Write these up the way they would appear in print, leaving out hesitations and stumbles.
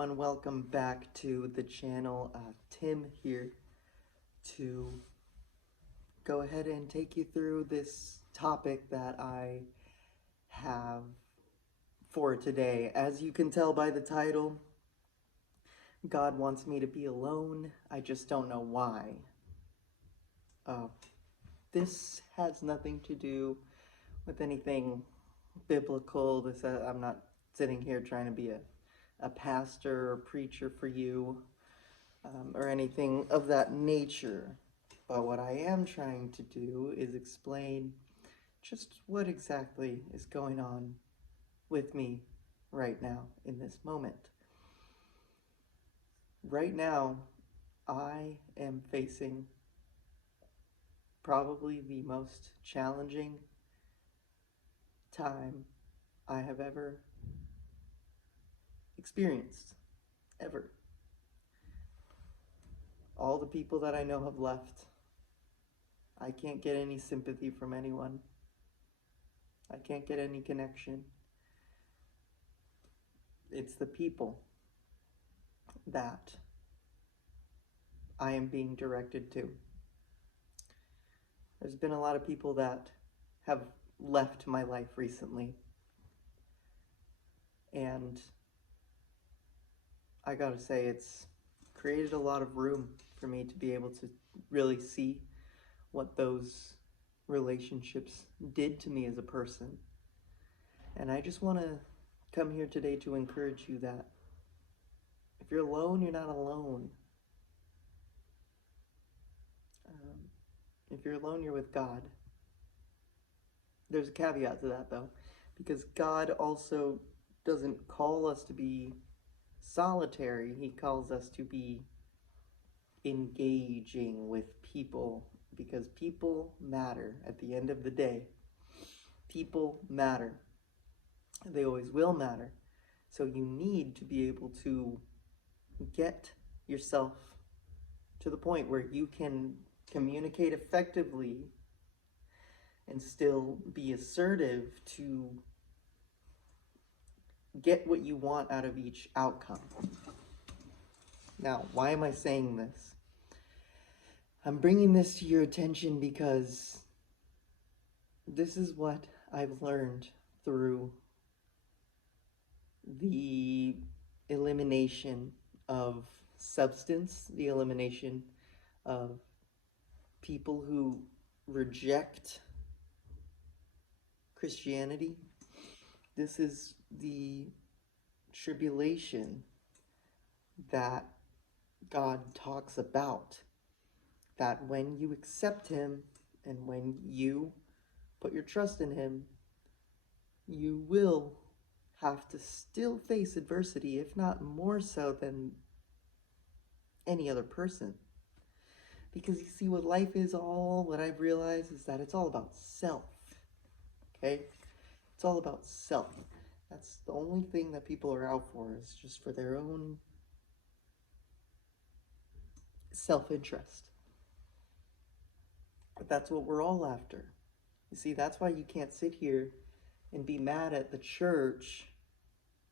everyone, welcome back to the channel. Tim here to go ahead and take you through this topic that I have for today. As you can tell by the title, God wants me to be alone. I just don't know why. This has nothing to do with anything biblical. I'm not sitting here trying to be a pastor or preacher for you, or anything of that nature. But what I am trying to do is explain just what exactly is going on with me right now in this moment. Right now, I am facing probably the most challenging time I have ever experienced, ever. All the people that I know have left. I can't get any sympathy from anyone. I can't get any connection. It's the people that I am being directed to. There's been a lot of people that have left my life recently, and I gotta say, it's created a lot of room for me to be able to really see what those relationships did to me as a person. And I just want to come here today to encourage you that if you're alone, you're not alone. If you're alone, you're with God. There's a caveat to that, though, because God also doesn't call us to be solitary. He calls us to be engaging with people, because people matter at the end of the day. People matter. They always will matter. So you need to be able to get yourself to the point where you can communicate effectively and still be assertive to get what you want out of each outcome. Now, why am I saying this? I'm bringing this to your attention because this is what I've learned through the elimination of substance, the elimination of people who reject Christianity. This is the tribulation that God talks about, that when you accept Him and when you put your trust in Him, you will have to still face adversity, if not more so than any other person. Because you see, what life is what I've realized is that it's all about self. Okay? It's all about self. That's the only thing that people are out for, is just for their own self-interest. But that's what we're all after. You see, that's why you can't sit here and be mad at the church,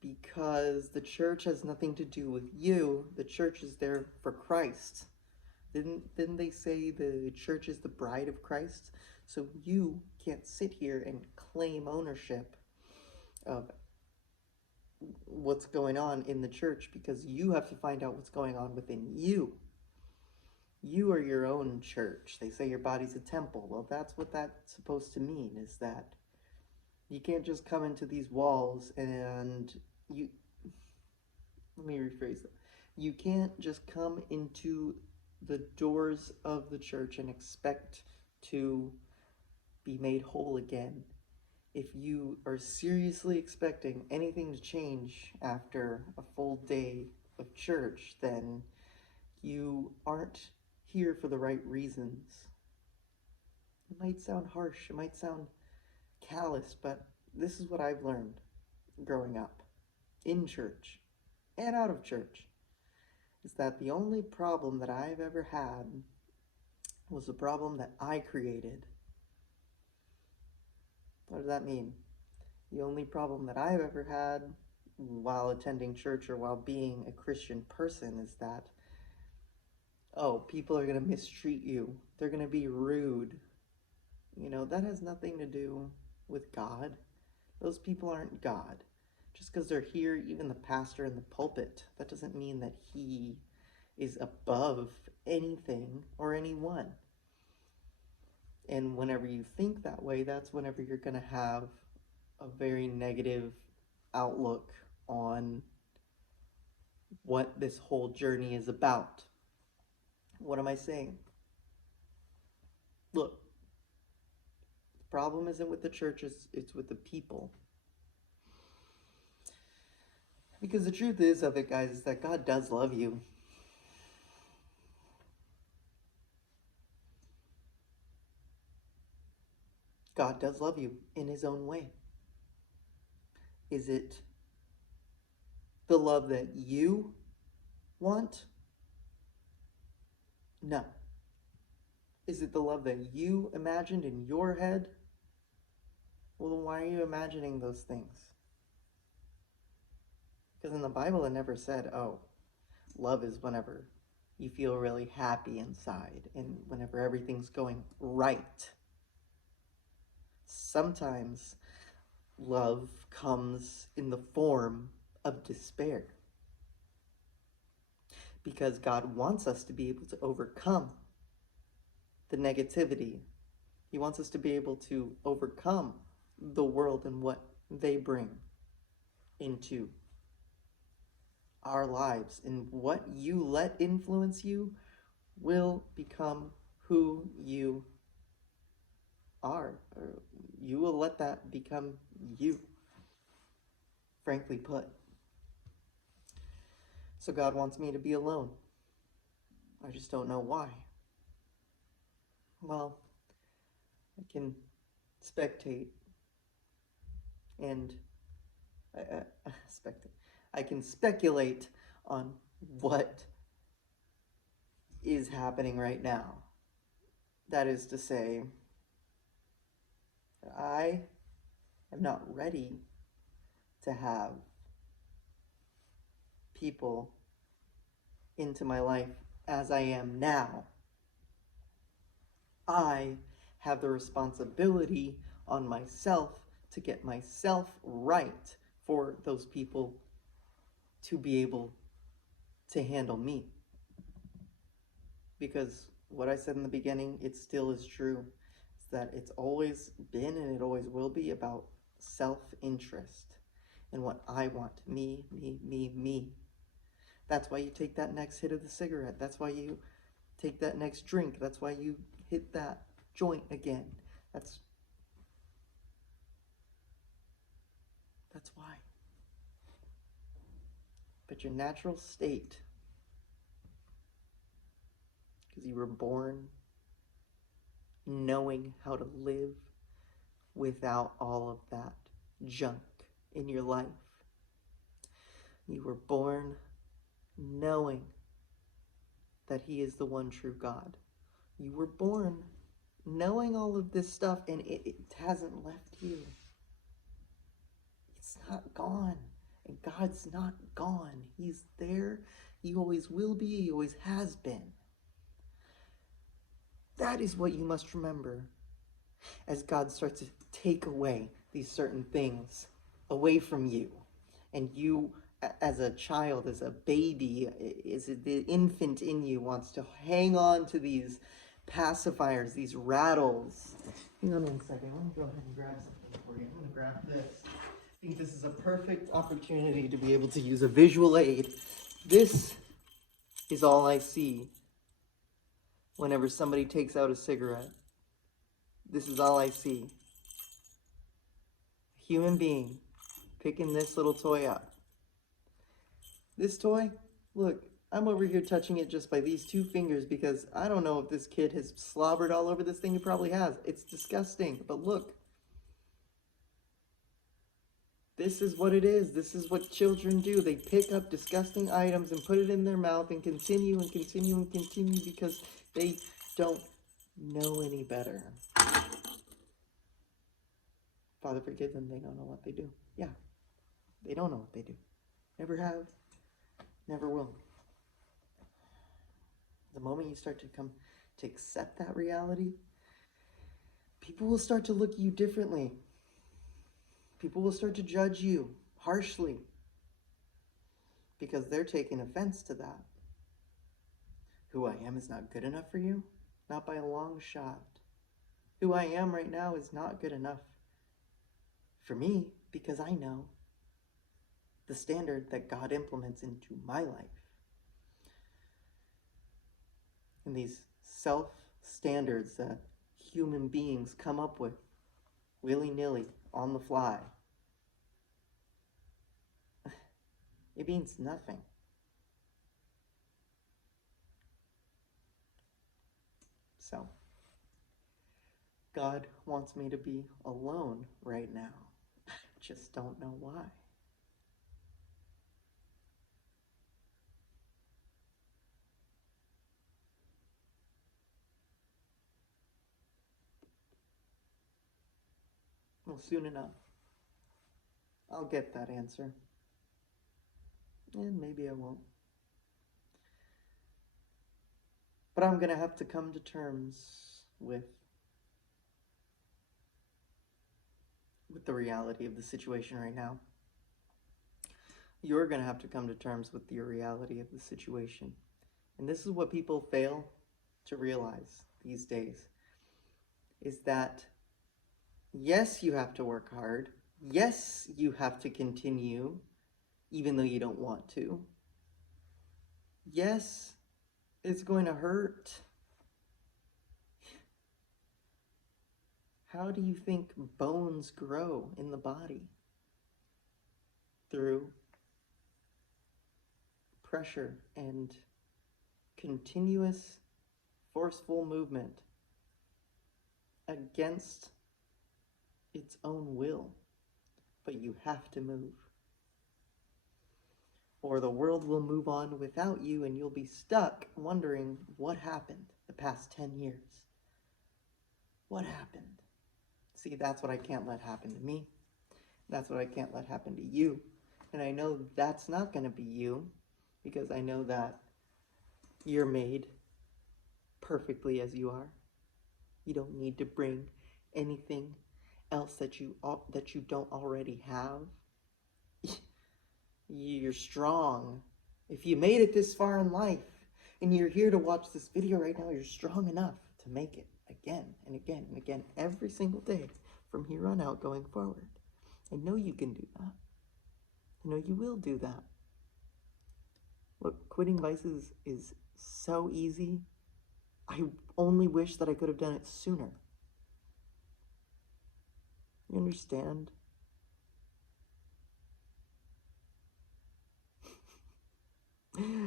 because the church has nothing to do with you. The church is there for Christ. Didn't they say the church is the bride of Christ? So you can't sit here and claim ownership of what's going on in the church, because you have to find out what's going on within you. You are your own church. They say your body's a temple. Well, that's what that's supposed to mean, is that you can't just come into these walls and let me rephrase that. You can't just come into the doors of the church and expect to be made whole again. If you are seriously expecting anything to change after a full day of church, then you aren't here for the right reasons. It might sound harsh, it might sound callous, but this is what I've learned growing up in church and out of church, is that the only problem that I've ever had was a problem that I created. What does that mean? The only problem that I've ever had while attending church or while being a Christian person is that, oh, people are going to mistreat you. They're going to be rude. That has nothing to do with God. Those people aren't God. Just because they're here, even the pastor in the pulpit, that doesn't mean that he is above anything or anyone. And whenever you think that way, that's whenever you're going to have a very negative outlook on what this whole journey is about. What am I saying? Look, the problem isn't with the churches, it's with the people. Because the truth is of it, guys, is that God does love you. God does love you in his own way. Is it the love that you want? No. Is it the love that you imagined in your head? Well, then why are you imagining those things? Because in the Bible it never said, oh, love is whenever you feel really happy inside and whenever everything's going right. Sometimes love comes in the form of despair. Because God wants us to be able to overcome the negativity. He wants us to be able to overcome the world and what they bring into our lives. And what you let influence you will become who you are. Or you will let that become you, frankly put. So God wants me to be alone. I just don't know why. Well, I can spectate and I can speculate on what is happening right now. That is to say, I am not ready to have people into my life as I am now. I have the responsibility on myself to get myself right for those people to be able to handle me. Because what I said in the beginning, it still is true. It's that it's always been and it always will be about self-interest and what I want. Me, me, me, me. That's why you take that next hit of the cigarette. That's why you take that next drink. That's why you hit that joint again. That's why. But your natural state, because you were born knowing how to live without all of that junk in your life. You were born knowing that he is the one true God. You were born knowing all of this stuff, and it hasn't left you. It's not gone. And God's not gone. He's there. He always will be. He always has been. That is what you must remember as God starts to take away these certain things away from you. And you, as a child, as a baby, the infant in you wants to hang on to these pacifiers, these rattles. Hang on one second. Let me go ahead and grab something for you. I'm going to grab this. I think this is a perfect opportunity to be able to use a visual aid. This is all I see whenever somebody takes out a cigarette. This is all I see. A human being picking this little toy up. This toy, look, I'm over here touching it just by these 2 fingers because I don't know if this kid has slobbered all over this thing. He probably has. It's disgusting, but look. This is what it is. This is what children do. They pick up disgusting items and put it in their mouth and continue and continue and continue because they don't know any better. Father, forgive them. They don't know what they do. Yeah, they don't know what they do. Never have, never will. The moment you start to come to accept that reality, people will start to look at you differently. People will start to judge you harshly because they're taking offense to that. Who I am is not good enough for you? Not by a long shot. Who I am right now is not good enough for me because I know the standard that God implements into my life. And these self-standards that human beings come up with willy-nilly on the fly, it means nothing. So, God wants me to be alone right now. I just don't know why. Well, soon enough, I'll get that answer. And maybe I won't. But I'm going to have to come to terms with the reality of the situation right now. You're going to have to come to terms with your reality of the situation. And this is what people fail to realize these days, is that yes, you have to work hard. Yes, you have to continue even though you don't want to. Yes, it's going to hurt. How do you think bones grow in the body? Through pressure and continuous forceful movement against its own will. But you have to move, or the world will move on without you and you'll be stuck wondering what happened the past 10 years. What happened? See, that's what I can't let happen to me. That's what I can't let happen to you. And I know that's not going to be you, because I know that you're made perfectly as you are. You don't need to bring anything else that you don't already have. You're strong. If you made it this far in life and you're here to watch this video right now, you're strong enough to make it again and again and again every single day from here on out going forward. I know you can do that. I know you will do that. Look, quitting vices is so easy. I only wish that I could have done it sooner. You understand?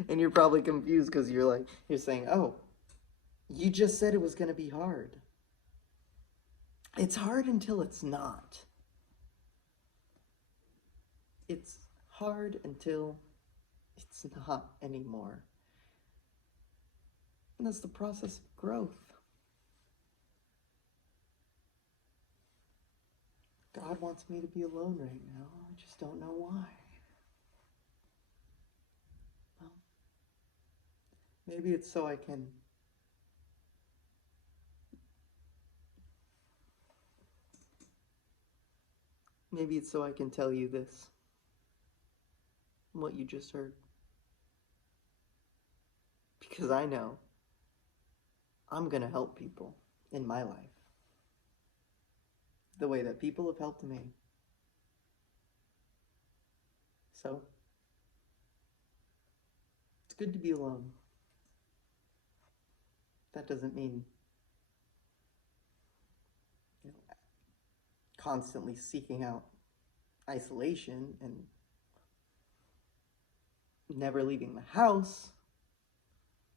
And you're probably confused because you're saying, oh, you just said it was going to be hard. It's hard until it's not. It's hard until it's not anymore. And that's the process of growth. God wants me to be alone right now. I just don't know why. Well, maybe it's so I can tell you this, what you just heard. Because I know I'm going to help people in my life the way that people have helped me. So, it's good to be alone. That doesn't mean, constantly seeking out isolation and never leaving the house.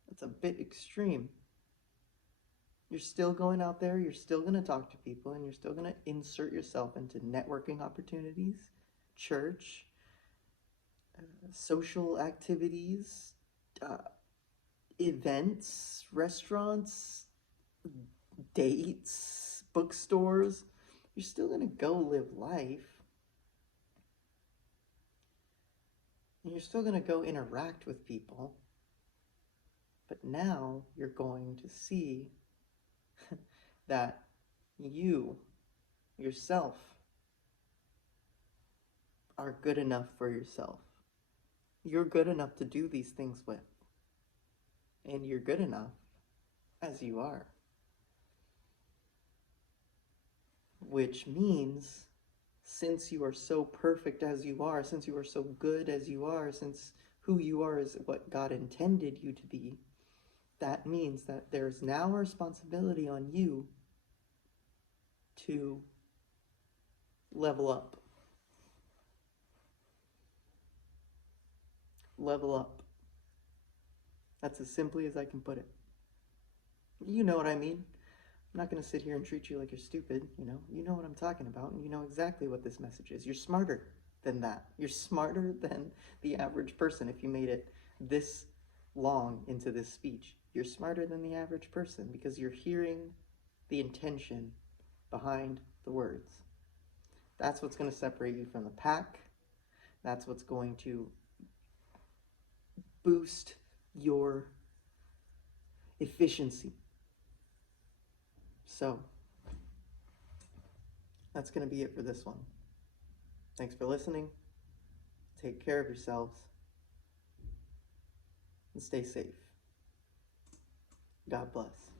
That's a bit extreme. You're still going out there, you're still going to talk to people, and you're still going to insert yourself into networking opportunities, church, social activities, events, restaurants, dates, bookstores. You're still going to go live life. And you're still going to go interact with people, but now you're going to see that you, yourself, are good enough for yourself. You're good enough to do these things with. And you're good enough as you are. Which means, since you are so perfect as you are, since you are so good as you are, since who you are is what God intended you to be, that means that there's now a responsibility on you to level up. Level up. That's as simply as I can put it. You know what I mean. I'm not going to sit here and treat you like you're stupid, you know. You know what I'm talking about, and you know exactly what this message is. You're smarter than that. You're smarter than the average person if you made it this long into this speech. You're smarter than the average person because you're hearing the intention behind the words. That's what's going to separate you from the pack. That's what's going to boost your efficiency. So, that's going to be it for this one. Thanks for listening. Take care of yourselves. And stay safe. God bless.